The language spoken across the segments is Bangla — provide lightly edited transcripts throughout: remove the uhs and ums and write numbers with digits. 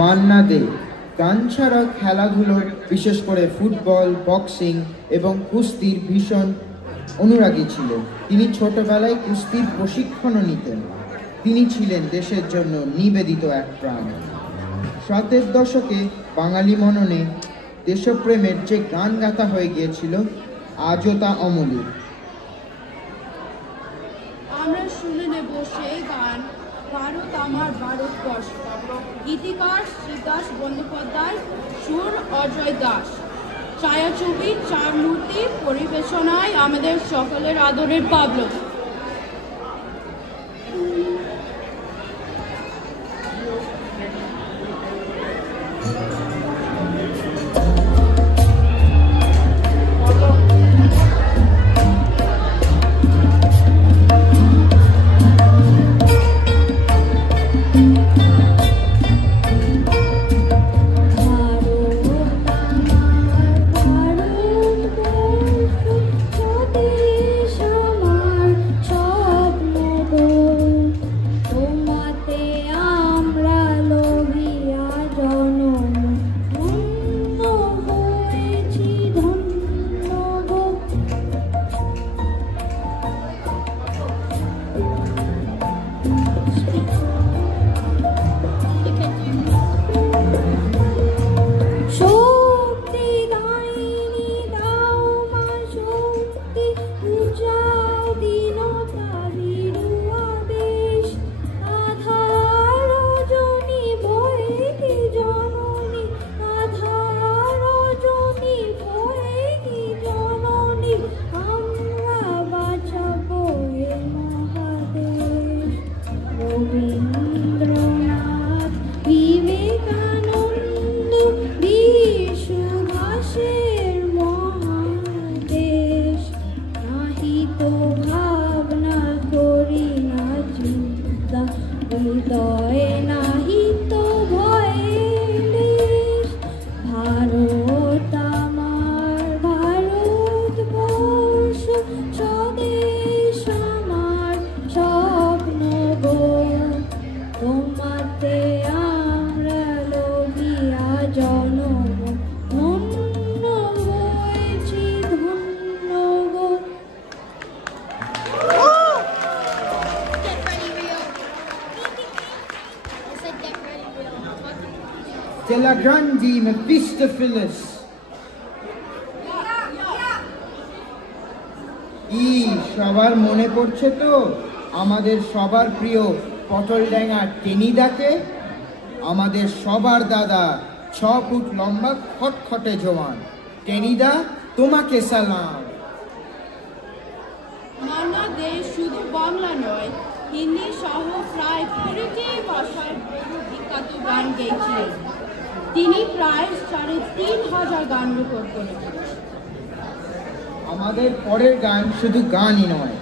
মান্না দে গান ছাড়া খেলাধুলো বিশেষ করে ফুটবল, বক্সিং এবং কুস্তির ভীষণ অনুরাগী ছিলেন। তিনি ছোটবেলায় কুস্তির প্রশিক্ষণও নিতেন। তিনি ছিলেন দেশের জন্য নিবেদিত এক প্রাণ। 70-এর দশকে বাঙালি মননে দেশপ্রেমের যে গান গাথা হয়ে গিয়েছিল, আজও তা অমলিক। আমরা শুনে নেব সেই গান, ভারত আমার ভারতবর্ষ। গীতিকার শ্রীদাস বন্দ্যোপাধ্যায়, সুর অজয় দাস, ছায়াছবি চার মূর্তি, পরিবেশনায় আমাদের সকলের আদরের পাবলো। Della Grandi Mephistopheles। সবার মনে পড়ছে তো আমাদের সবার প্রিয় পটলডাঙ্গা টেনিদাকে? আমাদের সবার দাদা, 6 ফুট লম্বা, খটখটে জওয়ান। টেনিদা, তোমাকে সালাম। মান্না দে শুধু বাংলা নয়, হিন্দি সহ প্রায় 20টি ভাষায় বহু বিখ্যাত গান গেয়েছিলেন। তিনি প্রায় 3,500 গান রেকর্ড করেছেন। আমাদের পরের গান শুধু গানই নয়,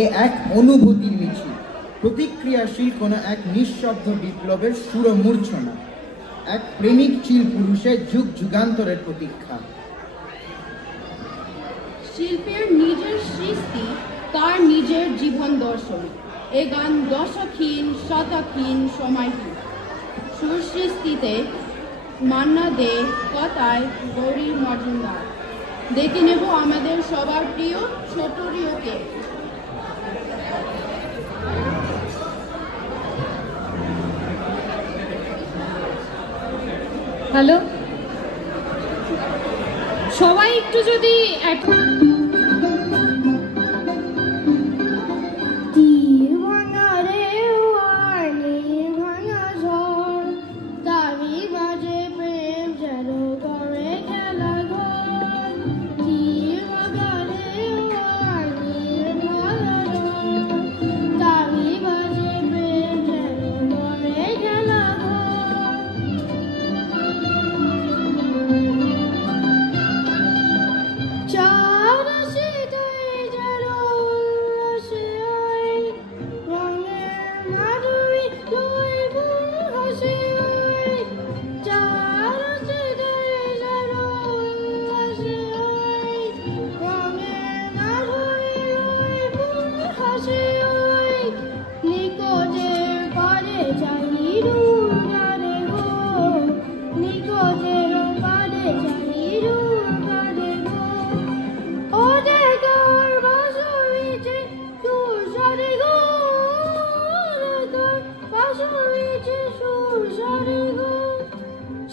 এ এক অনুভূতির মিছিল, প্রতিক্রিয়াশীল কোনো এক নিঃশব্দ বিপ্লবের সুরমূর্ছনা, এক প্রেমিক চিল পুরুষের যুগ যুগান্তরের প্রতীক্ষা। শিল্পের নিজের সৃষ্টি, তার নিজের জীবন দর্শন। এ গান দশকহীন, শতকহীন, সময়হীন। সুর সৃষ্টিতে মান্না দে, কথায় গৌরী মজুমদার। দেখে নেব আমাদের সবার প্রিয় ছোট রিওকে। হ্যালো, সবাই একটু যদি চার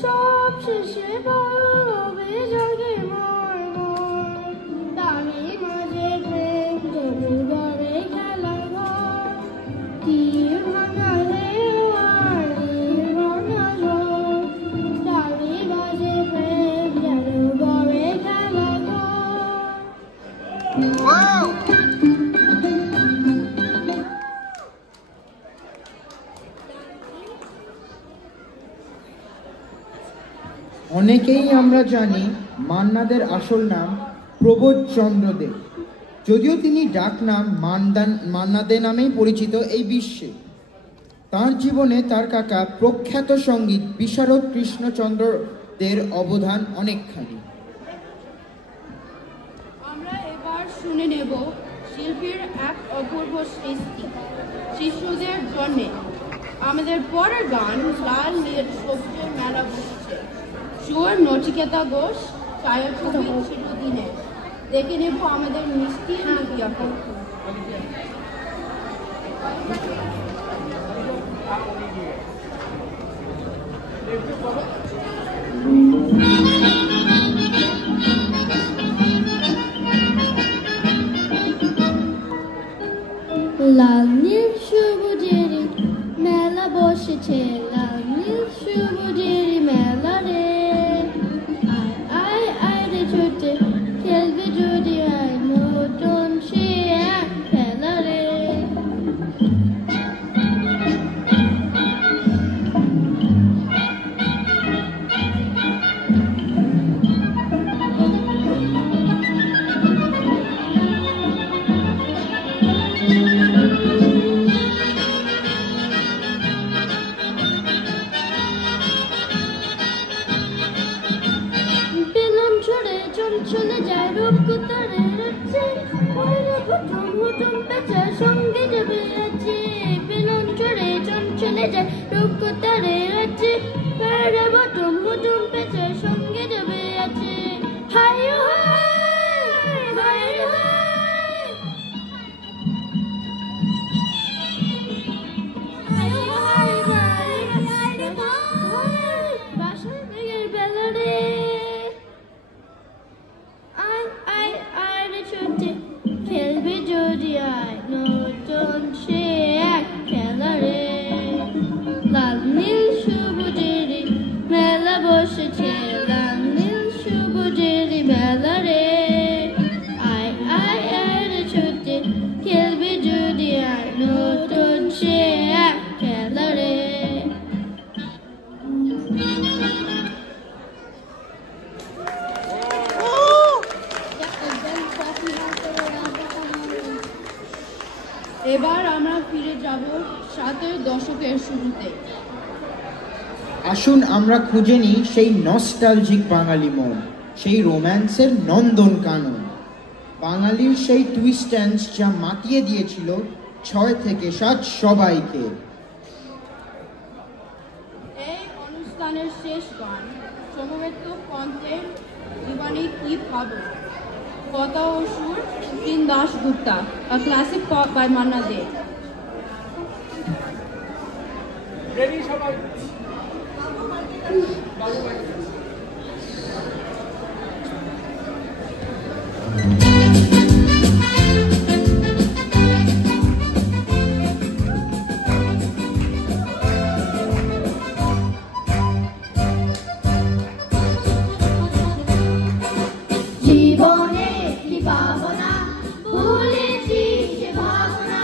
সব শেষে ভালোভাবে জাগে মর মর তারই মাঝে প্রেম জমিবারে খেলা ঘর তীর ভাঙা রেওয়ার তীর ভাঙা ঝড় তারই মাঝে প্রেম জমিবারে খেলা ঘর। অনেকেই আমরা জানি মান্নাদের আসল নাম প্রবোধচন্দ্র দে, যদিও তিনি ডাক নাম মান্না দে নামেই পরিচিত এই বিশ্বে। তার জীবনে তার কাকা প্রখ্যাত সঙ্গীত বিশারদ কৃষ্ণচন্দ্র দের অবদান অনেকখানি। আমরা এবার শুনে নেব শিল্পীর এক অপূর্ব সৃষ্টি শিশুদের জন্য। আমাদের পরের গান লাল নীল সবুজের মেলা বসছে। সুর নচিকেতা ঘোষ, ছায়াছবি চিরদিনে। দেখে নেব আমাদের মিষ্টি বিজ্ঞাপন। লাল নীল সবুজের মেলা বসেছে, লাল নীল সবুজের মেলা রে। আয় আয় আয় রে ছোটে খেলবে যদি আয় নতুন সে এক খেলা রে। চলে যায় রূপকতারে রাজ্যে, ওরা প্রথম হুটুম পেঁচার সঙ্গে যাবে রাজ্যে। বেলুন চড়ে চলে যায় রূপকতারে রাজ্যে, ওরা প্রথম হুটুম পেঁচার সঙ্গে যাবে রাজ্যে। High high high high high high high বাসায় মেঘের বেলা রে। খেলবে যদি আয় নতুন সে এক খেলা রে। লাল নীল সবুজের মেলা বসেছে, লাল নীল সবুজের মেলা রে। আয় আয় আয় রে ছোটে খেলবে যদি আয় নতুন সে এক খেলা রে। এবার আমরা ফিরে যাব 70 দশকের শুরুতে। আসুন আমরা খুঁজে নিই সেই নস্টালজিক বাঙালি মন, সেই রোম্যান্সের নন্দন কানন, বাঙালির সেই টুইস্ট অ্যান্ড যা মাতিয়ে দিয়েছিল 6 থেকে 7 সবাইকে। এই অনুষ্ঠানের শেষ গান সমবেত কণ্ঠের দিবানি কি ভাবো, কথা ও সুর supreme Dasgupta, a classic pop by Manna De. Ready সবাই? জীবনে কি ভাবনা ভুলেছি সে ভাবনা,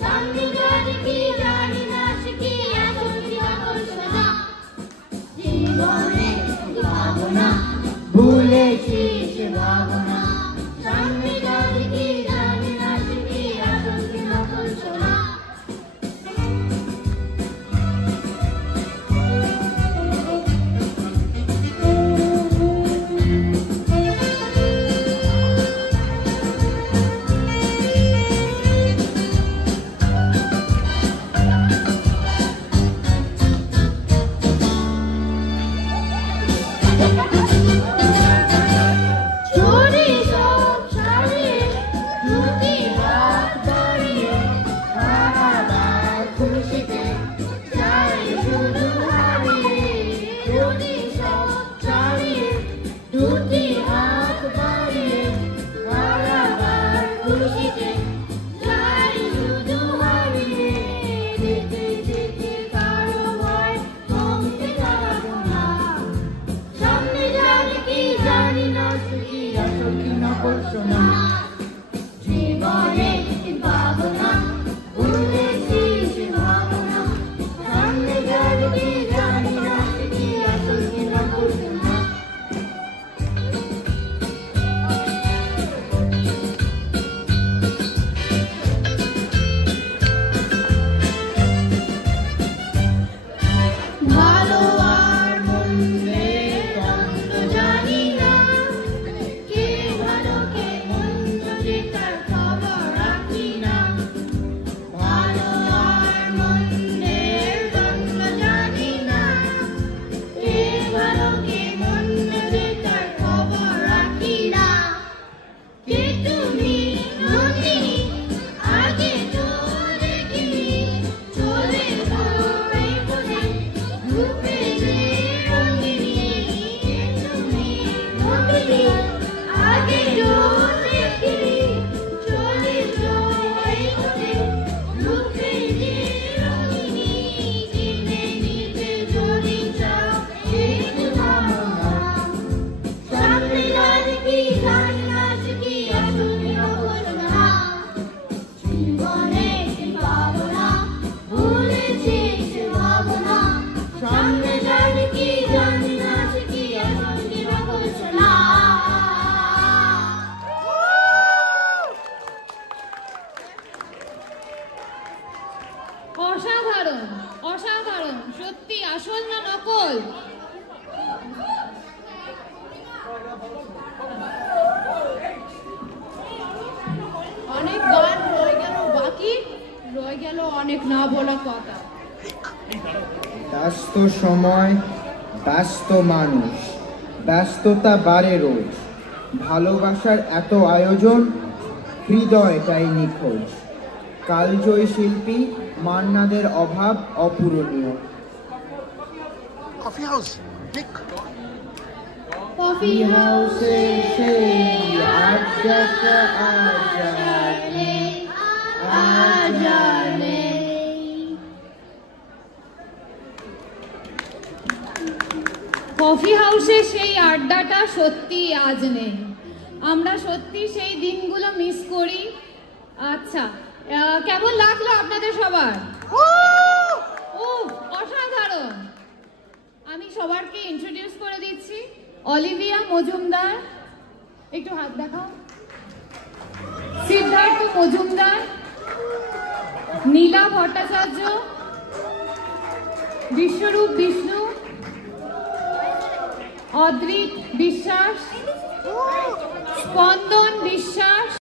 সামনে জানি কি জানি না সে কি এত কি আকর্ষণা। জীবনে নকল সোনা। জীবনে কি পাবো না, ভুলেছি সে ভাবনা, সামনে যাবে কি জানি না, কি আসল কি নকল সোনা। ভালো আর মন্দের দ্বন্দ্ব জানি না, কে ভালো কে মন্দ যে তার খবর রাখি না। ভালো আর মন্দের দ্বন্দ্ব জানি না, কে ভালো কে মন্দ যে তার খবর রাখি না। কে তুমি নন্দিনী, আগে তো দেখিনি, চলে দৌড়ে কোণে, রূপে যে রঙিনী। কে তুমি নন্দিনী, আগে তো দেখিনি, চলে দৌড়ে কোণে, রূপে যে রঙিনী। চিনে নিতে যদি চাও একটু থামো না, সামনে যাবে কি জানি না, সে কি আসল কি নকল সোনা। জীবনে কি পাবো না, ভুলেছি সে ভাবনা, সামনে যাবে কি জানি না, সে কি আসল কি নকল সোনা। অসাধারণ, অসাধারণ, সত্যি আসল না নকল? অনেক গান রয়ে গেল বাকি, রয়ে গেল অনেক না বলা কথা। ব্যস্ত সময়, ব্যস্ত মানুষ, ব্যস্ততা বাড়ে রোজ, ভালোবাসার এত আয়োজন, হৃদয়টাই নিখোঁজ। কালজয়ী শিল্পী মান্নাদের অভাব অপূরণীয়। কফি হাউস ঠিক কফি হাউসে সেই আড্ডাটা আজ আর নেই, আজ আর নেই। কফি হাউসে সেই আড্ডাটা সত্যি আজ নেই। আমরা সত্যি সেই দিনগুলো মিস করি। আচ্ছা, কেমন লাগলো আপনাদের সবার? ও অসাধারণ। আমি সবারকে ইন্ট্রোডিউস করে দিচ্ছি। অলিভিয়া মজুমদার, একটু হাত দেখাও। সিদ্ধার্থ মজুমদার, নীলা ভট্টাচার্য, বিশ্বরূপ বিষ্ণু, অদ্রিত বিশ্বাস, স্পন্দন বিশ্বাস,